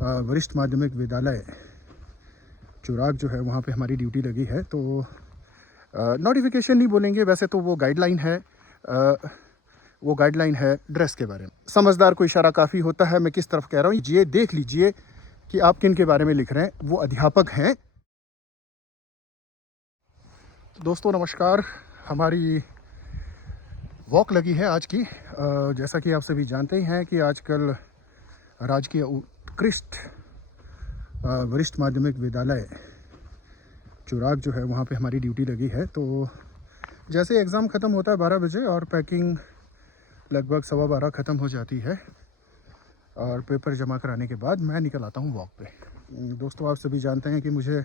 वरिष्ठ माध्यमिक विद्यालय चुराग जो है वहाँ पे हमारी ड्यूटी लगी है। तो नोटिफिकेशन नहीं बोलेंगे, वैसे तो वो गाइडलाइन है। वो गाइडलाइन है ड्रेस के बारे में। समझदार को इशारा काफ़ी होता है। मैं किस तरफ कह रहा हूँ ये देख लीजिए कि आप किन के बारे में लिख रहे हैं। वो अध्यापक हैं। दोस्तों नमस्कार, हमारी वॉक लगी है आज की। जैसा कि आप सभी जानते ही हैं कि आजकल राजकीय उत्कृष्ट वरिष्ठ माध्यमिक विद्यालय चुराग जो है वहाँ पे हमारी ड्यूटी लगी है। तो जैसे एग्ज़ाम ख़त्म होता है 12 बजे और पैकिंग लगभग 12:15 ख़त्म हो जाती है और पेपर जमा कराने के बाद मैं निकल आता हूँ वॉक पे। दोस्तों आप सभी जानते हैं कि मुझे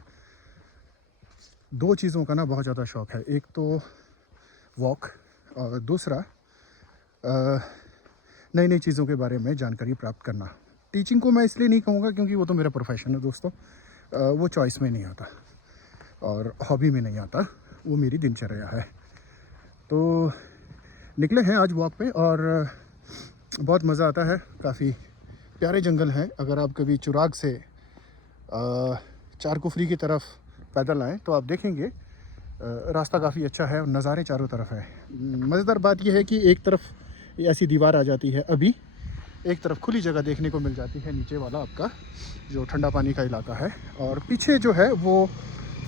दो चीज़ों का ना बहुत ज़्यादा शौक़ है। एक तो वॉक और दूसरा नई नई चीज़ों के बारे में जानकारी प्राप्त करना। टीचिंग को मैं इसलिए नहीं कहूँगा क्योंकि वो तो मेरा प्रोफेशन है दोस्तों। वो चॉइस में नहीं आता और हॉबी में नहीं आता, वो मेरी दिनचर्या है। तो निकले हैं आज वॉक पे और बहुत मज़ा आता है। काफ़ी प्यारे जंगल हैं। अगर आप कभी चुराग से चारकुफरी की तरफ पैदल आएँ तो आप देखेंगे रास्ता काफ़ी अच्छा है और नज़ारे चारों तरफ है। मज़ेदार बात यह है कि एक तरफ ऐसी दीवार आ जाती है, अभी एक तरफ खुली जगह देखने को मिल जाती है, नीचे वाला आपका जो ठंडा पानी का इलाका है। और पीछे जो है वो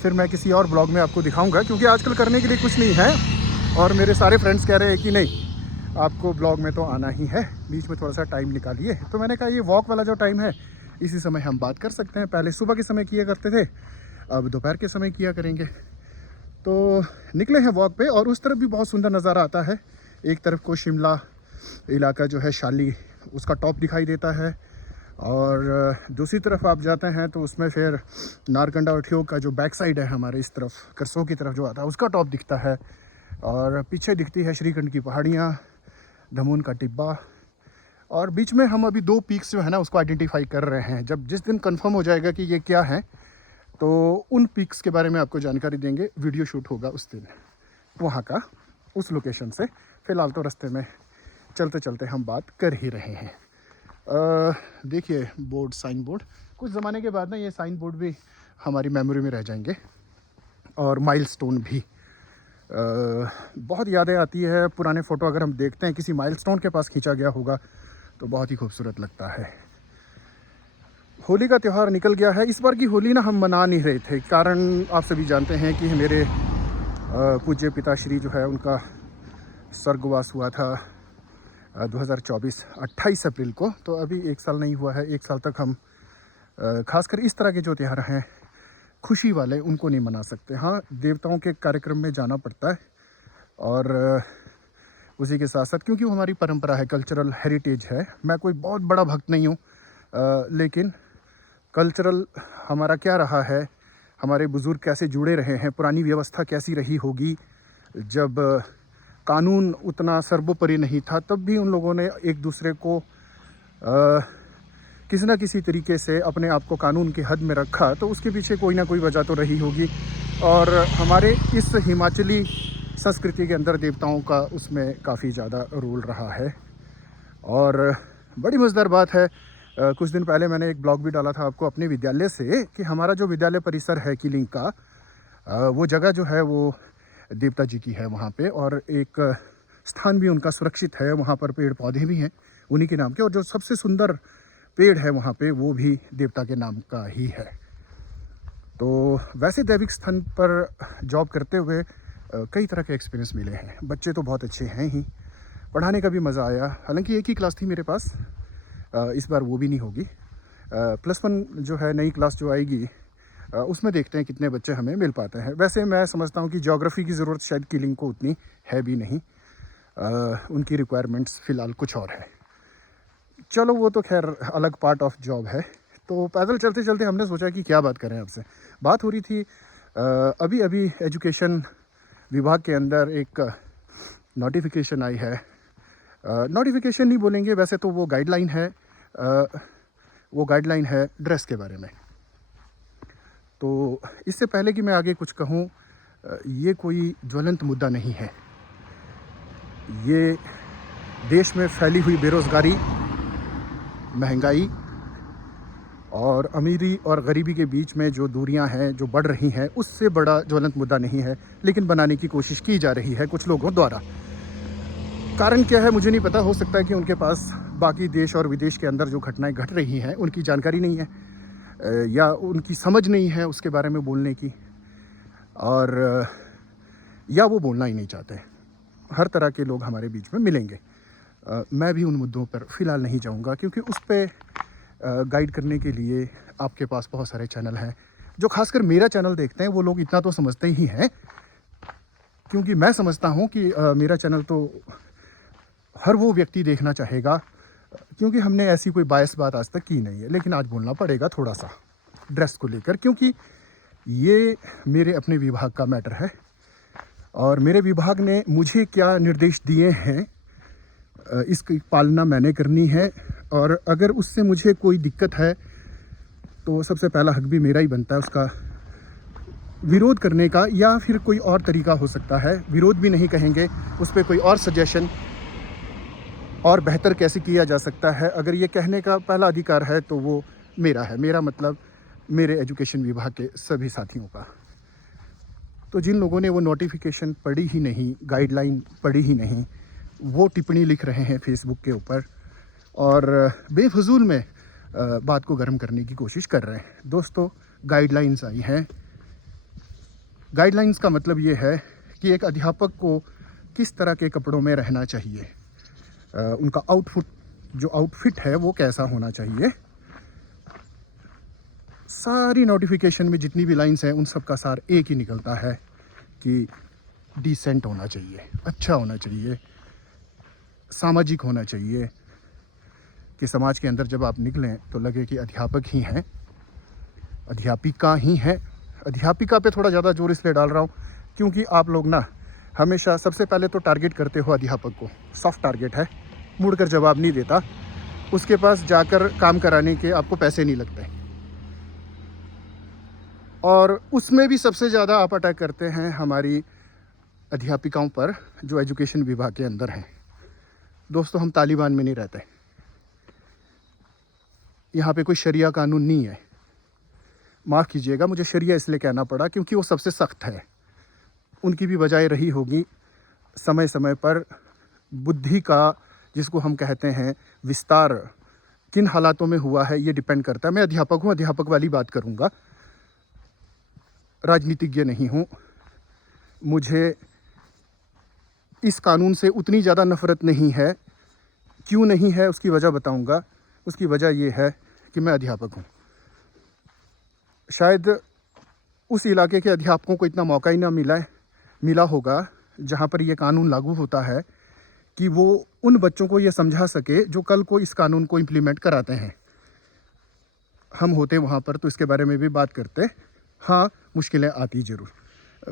फिर मैं किसी और ब्लॉग में आपको दिखाऊंगा क्योंकि आजकल करने के लिए कुछ नहीं है और मेरे सारे फ्रेंड्स कह रहे हैं कि नहीं आपको ब्लॉग में तो आना ही है, बीच में थोड़ा सा टाइम निकालिए। तो मैंने कहा ये वॉक वाला जो टाइम है इसी समय हम बात कर सकते हैं। पहले सुबह के समय किया करते थे, अब दोपहर के समय किया करेंगे। तो निकले हैं वॉक पे और उस तरफ भी बहुत सुंदर नज़ारा आता है। एक तरफ को शिमला इलाका जो है शाली उसका टॉप दिखाई देता है और दूसरी तरफ आप जाते हैं तो उसमें फिर नारकंडा और ठियोग का जो बैक साइड है हमारे इस तरफ करसों की तरफ जो आता है उसका टॉप दिखता है और पीछे दिखती है श्रीखंड की पहाड़ियाँ, धमून का टिब्बा और बीच में हम अभी दो पीक्स जो है ना उसको आइडेंटिफाई कर रहे हैं। जब जिस दिन कंफर्म हो जाएगा कि ये क्या है तो उन पीक्स के बारे में आपको जानकारी देंगे। वीडियो शूट होगा उस दिन वहाँ का, उस लोकेशन से। फ़िलहाल तो रास्ते में चलते चलते हम बात कर ही रहे हैं। देखिए बोर्ड, साइन बोर्ड, कुछ ज़माने के बाद ना ये साइन बोर्ड भी हमारी मेमोरी में रह जाएंगे और माइलस्टोन भी। बहुत यादें आती है। पुराने फ़ोटो अगर हम देखते हैं किसी माइलस्टोन के पास खींचा गया होगा तो बहुत ही खूबसूरत लगता है। होली का त्यौहार निकल गया है। इस बार की होली ना हम मना नहीं रहे थे, कारण आप सभी जानते हैं कि मेरे पूज्य पिताश्री जो है उनका स्वर्गवास हुआ था 2024 28 अप्रैल को। तो अभी एक साल नहीं हुआ है। एक साल तक हम खासकर इस तरह के जो त्यौहार हैं खुशी वाले उनको नहीं मना सकते। हाँ, देवताओं के कार्यक्रम में जाना पड़ता है और उसी के साथ साथ क्योंकि वो हमारी परंपरा है, कल्चरल हेरिटेज है। मैं कोई बहुत बड़ा भक्त नहीं हूँ, लेकिन कल्चरल हमारा क्या रहा है, हमारे बुज़ुर्ग कैसे जुड़े रहे हैं, पुरानी व्यवस्था कैसी रही होगी। जब कानून उतना सर्वोपरि नहीं था तब भी उन लोगों ने एक दूसरे को किसी न किसी तरीके से अपने आप को कानून की हद में रखा, तो उसके पीछे कोई ना कोई वजह तो रही होगी। और हमारे इस हिमाचली संस्कृति के अंदर देवताओं का उसमें काफ़ी ज़्यादा रोल रहा है। और बड़ी मज़ेदार बात है, कुछ दिन पहले मैंने एक ब्लॉग भी डाला था आपको अपने विद्यालय से कि हमारा जो विद्यालय परिसर है किलिंग का, वो जगह जो है वो देवता जी की है वहाँ पे और एक स्थान भी उनका सुरक्षित है। वहाँ पर पेड़ पौधे भी हैं उन्हीं के नाम के और जो सबसे सुंदर पेड़ है वहाँ पे वो भी देवता के नाम का ही है। तो वैसे दैविक स्थान पर जॉब करते हुए कई तरह के एक्सपीरियंस मिले हैं। बच्चे तो बहुत अच्छे हैं ही, पढ़ाने का भी मज़ा आया। हालांकि एक ही क्लास थी मेरे पास, इस बार वो भी नहीं होगी। +1 जो है नई क्लास जो आएगी उसमें देखते हैं कितने बच्चे हमें मिल पाते हैं। वैसे मैं समझता हूँ कि ज्योग्राफी की ज़रूरत शायद किलिंग को उतनी है भी नहीं। उनकी रिक्वायरमेंट्स फ़िलहाल कुछ और है। चलो वो तो खैर अलग पार्ट ऑफ जॉब है। तो पैदल चलते चलते हमने सोचा कि क्या बात करें आपसे। बात हो रही थी अभी अभी एजुकेशन विभाग के अंदर एक नोटिफिकेशन आई है। नोटिफिकेशन नहीं बोलेंगे, वैसे तो वो गाइडलाइन है। वो गाइडलाइन है ड्रेस के बारे में। तो इससे पहले कि मैं आगे कुछ कहूँ, ये कोई ज्वलंत मुद्दा नहीं है। ये देश में फैली हुई बेरोज़गारी, महंगाई और अमीरी और गरीबी के बीच में जो दूरियां हैं जो बढ़ रही हैं, उससे बड़ा ज्वलंत मुद्दा नहीं है, लेकिन बनाने की कोशिश की जा रही है कुछ लोगों द्वारा। कारण क्या है मुझे नहीं पता। हो सकता है कि उनके पास बाकी देश और विदेश के अंदर जो घटनाएं घट रही हैं उनकी जानकारी नहीं है, या उनकी समझ नहीं है उसके बारे में बोलने की, और या वो बोलना ही नहीं चाहते। हर तरह के लोग हमारे बीच में मिलेंगे। मैं भी उन मुद्दों पर फ़िलहाल नहीं जाऊंगा, क्योंकि उस पर गाइड करने के लिए आपके पास बहुत सारे चैनल हैं। जो खासकर मेरा चैनल देखते हैं वो लोग इतना तो समझते ही हैं, क्योंकि मैं समझता हूं कि मेरा चैनल तो हर वो व्यक्ति देखना चाहेगा, क्योंकि हमने ऐसी कोई बायस बात आज तक की नहीं है। लेकिन आज बोलना पड़ेगा थोड़ा सा ड्रेस को लेकर, क्योंकि ये मेरे अपने विभाग का मैटर है और मेरे विभाग ने मुझे क्या निर्देश दिए हैं इसकी पालना मैंने करनी है। और अगर उससे मुझे कोई दिक्कत है तो सबसे पहला हक भी मेरा ही बनता है उसका विरोध करने का, या फिर कोई और तरीका हो सकता है, विरोध भी नहीं कहेंगे, उस पर कोई और सजेशन और बेहतर कैसे किया जा सकता है, अगर ये कहने का पहला अधिकार है तो वो मेरा है। मेरा मतलब मेरे एजुकेशन विभाग के सभी साथियों का। तो जिन लोगों ने वो नोटिफिकेशन पढ़ी ही नहीं, गाइडलाइन पढ़ी ही नहीं, वो टिप्पणी लिख रहे हैं फेसबुक के ऊपर और बेफजूल में बात को गर्म करने की कोशिश कर रहे हैं। दोस्तों, गाइडलाइंस आई हैं। गाइडलाइंस का मतलब ये है कि एक अध्यापक को किस तरह के कपड़ों में रहना चाहिए, उनका आउटफिट है वो कैसा होना चाहिए। सारी नोटिफिकेशन में जितनी भी लाइंस हैं उन सब का सार एक ही निकलता है कि डिसेंट होना चाहिए, अच्छा होना चाहिए, सामाजिक होना चाहिए, कि समाज के अंदर जब आप निकलें तो लगे कि अध्यापक ही हैं, अध्यापिका ही हैं। अध्यापिका पे थोड़ा ज़्यादा जोर इसलिए डाल रहा हूँ क्योंकि आप लोग ना हमेशा सबसे पहले तो टारगेट करते हो अध्यापक को, सॉफ्ट टारगेट है, मुड़कर जवाब नहीं देता, उसके पास जाकर काम कराने के आपको पैसे नहीं लगते, और उसमें भी सबसे ज़्यादा आप अटैक करते हैं हमारी अध्यापिकाओं पर जो एजुकेशन विभाग के अंदर हैं। दोस्तों, हम तालिबान में नहीं रहते, यहाँ पे कोई शरिया कानून नहीं है। माफ़ कीजिएगा, मुझे शरिया इसलिए कहना पड़ा क्योंकि वो सबसे सख्त है। उनकी भी वजह रही होगी समय समय पर बुद्धि का, जिसको हम कहते हैं विस्तार, किन हालातों में हुआ है ये डिपेंड करता है। मैं अध्यापक हूँ, अध्यापक वाली बात करूँगा, राजनीतिज्ञ नहीं हूँ। मुझे इस कानून से उतनी ज़्यादा नफ़रत नहीं है। क्यों नहीं है उसकी वजह बताऊँगा। उसकी वजह ये है कि मैं अध्यापक हूँ। शायद उस इलाके के अध्यापकों को इतना मौका ही ना मिला होगा जहाँ पर ये कानून लागू होता है कि वो उन बच्चों को ये समझा सके जो कल को इस कानून को इम्प्लीमेंट कराते हैं। हम होते वहाँ पर तो इसके बारे में भी बात करते। हाँ, मुश्किलें आती ज़रूर।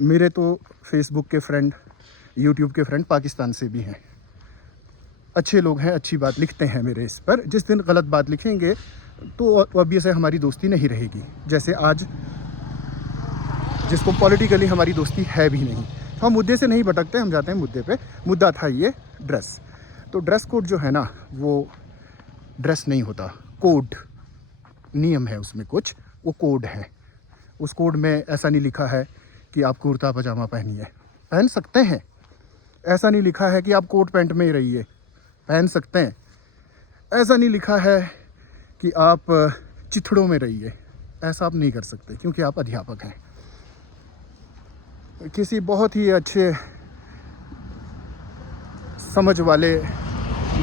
मेरे तो फेसबुक के फ्रेंड, यूट्यूब के फ्रेंड पाकिस्तान से भी हैं, अच्छे लोग हैं, अच्छी बात लिखते हैं मेरे इस पर। जिस दिन गलत बात लिखेंगे तो ऑब्वियस है हमारी दोस्ती नहीं रहेगी, जैसे आज जिसको पॉलिटिकली हमारी दोस्ती है भी नहीं। हम मुद्दे से नहीं भटकते, हम जाते हैं मुद्दे पे। मुद्दा था ये ड्रेस। तो ड्रेस कोड जो है ना, वो ड्रेस नहीं होता, कोड, नियम है उसमें कुछ, वो कोड है। उस कोड में ऐसा नहीं लिखा है कि आप कुर्ता पजामा पहनिए, पहन सकते हैं। ऐसा नहीं लिखा है कि आप कोट पैंट में ही रहिए, पहन सकते हैं। ऐसा नहीं लिखा है कि आप चिथड़ों में रहिए, ऐसा आप नहीं कर सकते, क्योंकि आप अध्यापक हैं। किसी बहुत ही अच्छे समझ वाले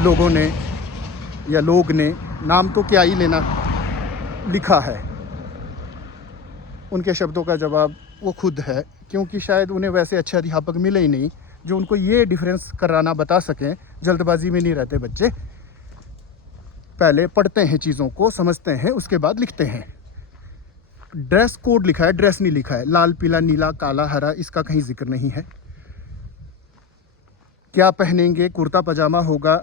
लोगों ने, या लोग ने, नाम तो क्या ही लेना, लिखा है। उनके शब्दों का जवाब वो खुद है, क्योंकि शायद उन्हें वैसे अच्छे अध्यापक मिले ही नहीं जो उनको ये डिफरेंस कराना बता सकें। जल्दबाजी में नहीं रहते बच्चे, पहले पढ़ते हैं, चीज़ों को समझते हैं, उसके बाद लिखते हैं। ड्रेस कोड लिखा है, ड्रेस नहीं लिखा है। लाल, पीला, नीला, काला, हरा, इसका कहीं जिक्र नहीं है। क्या पहनेंगे, कुर्ता पजामा होगा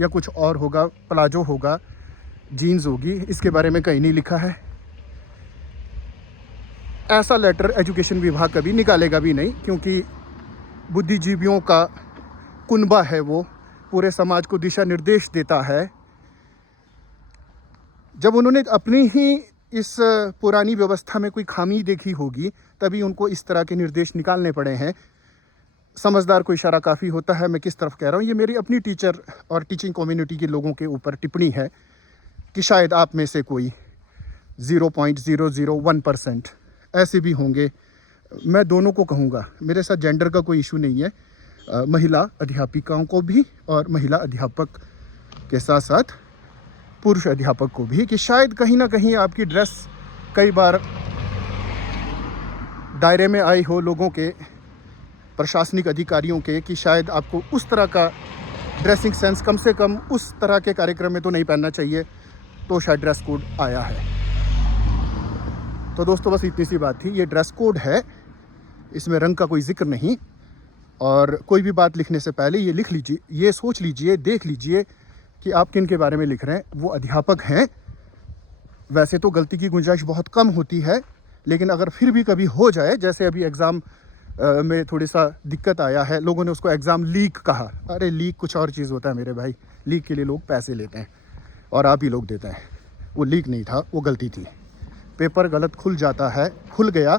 या कुछ और होगा, प्लाजो होगा, जीन्स होगी, इसके बारे में कहीं नहीं लिखा है। ऐसा लेटर एजुकेशन विभाग कभी निकालेगा भी नहीं, क्योंकि बुद्धिजीवियों का कुनबा है, वो पूरे समाज को दिशा निर्देश देता है जब उन्होंने अपनी ही इस पुरानी व्यवस्था में कोई खामी देखी होगी, तभी उनको इस तरह के निर्देश निकालने पड़े हैं। समझदार को इशारा काफ़ी होता है। मैं किस तरफ कह रहा हूँ, ये मेरी अपनी टीचर और टीचिंग कम्युनिटी के लोगों के ऊपर टिप्पणी है कि शायद आप में से कोई 0.001% ऐसे भी होंगे। मैं दोनों को कहूँगा, मेरे साथ जेंडर का कोई इशू नहीं है। महिला अध्यापिकाओं को भी और महिला अध्यापक के साथ साथ पुरुष अध्यापक को भी, कि शायद कहीं ना कहीं आपकी ड्रेस कई बार दायरे में आई हो लोगों के, प्रशासनिक अधिकारियों के, कि शायद आपको उस तरह का ड्रेसिंग सेंस कम से कम उस तरह के कार्यक्रम में तो नहीं पहनना चाहिए, तो शायद ड्रेस कोड आया है। तो दोस्तों बस इतनी सी बात थी। ये ड्रेस कोड है, इसमें रंग का कोई जिक्र नहीं। और कोई भी बात लिखने से पहले ये लिख लीजिए, ये सोच लीजिए, देख लीजिए कि आप किन के बारे में लिख रहे हैं। वो अध्यापक हैं। वैसे तो गलती की गुंजाइश बहुत कम होती है, लेकिन अगर फिर भी कभी हो जाए, जैसे अभी एग्ज़ाम में थोड़ी सा दिक्कत आया है, लोगों ने उसको एग्ज़ाम लीक कहा। अरे लीक कुछ और चीज़ होता है मेरे भाई। लीक के लिए लोग पैसे लेते हैं और आप ही लोग देते हैं। वो लीक नहीं था, वो गलती थी। पेपर गलत खुल जाता है, खुल गया,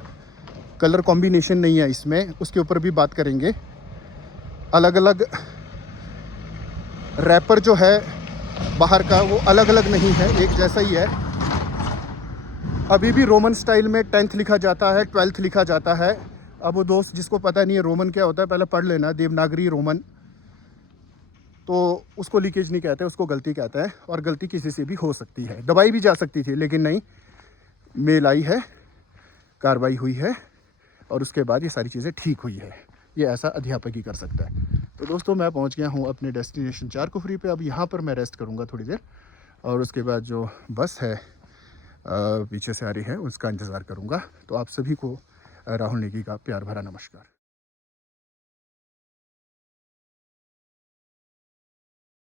कलर कॉम्बिनेशन नहीं है इसमें, उसके ऊपर भी बात करेंगे। अलग अलग रैपर जो है बाहर का, वो अलग अलग नहीं है, एक जैसा ही है। अभी भी रोमन स्टाइल में 10th लिखा जाता है, 12th लिखा जाता है। अब वो दोस्त जिसको पता नहीं है रोमन क्या होता है, पहले पढ़ लेना, देवनागरी रोमन। तो उसको लीकेज नहीं कहते, उसको गलती कहते हैं। और गलती किसी से भी हो सकती है, दबाई भी जा सकती थी, लेकिन नहीं, मेल आई है, कार्रवाई हुई है और उसके बाद ये सारी चीज़ें ठीक हुई है। ये ऐसा अध्यापक ही कर सकता है। तो दोस्तों मैं पहुंच गया हूं अपने डेस्टिनेशन चारकुफरी पे। अब यहाँ पर मैं रेस्ट करूंगा थोड़ी देर, और उसके बाद जो बस है पीछे से आ रही है, उसका इंतज़ार करूंगा। तो आप सभी को राहुल नेगी का प्यार भरा नमस्कार।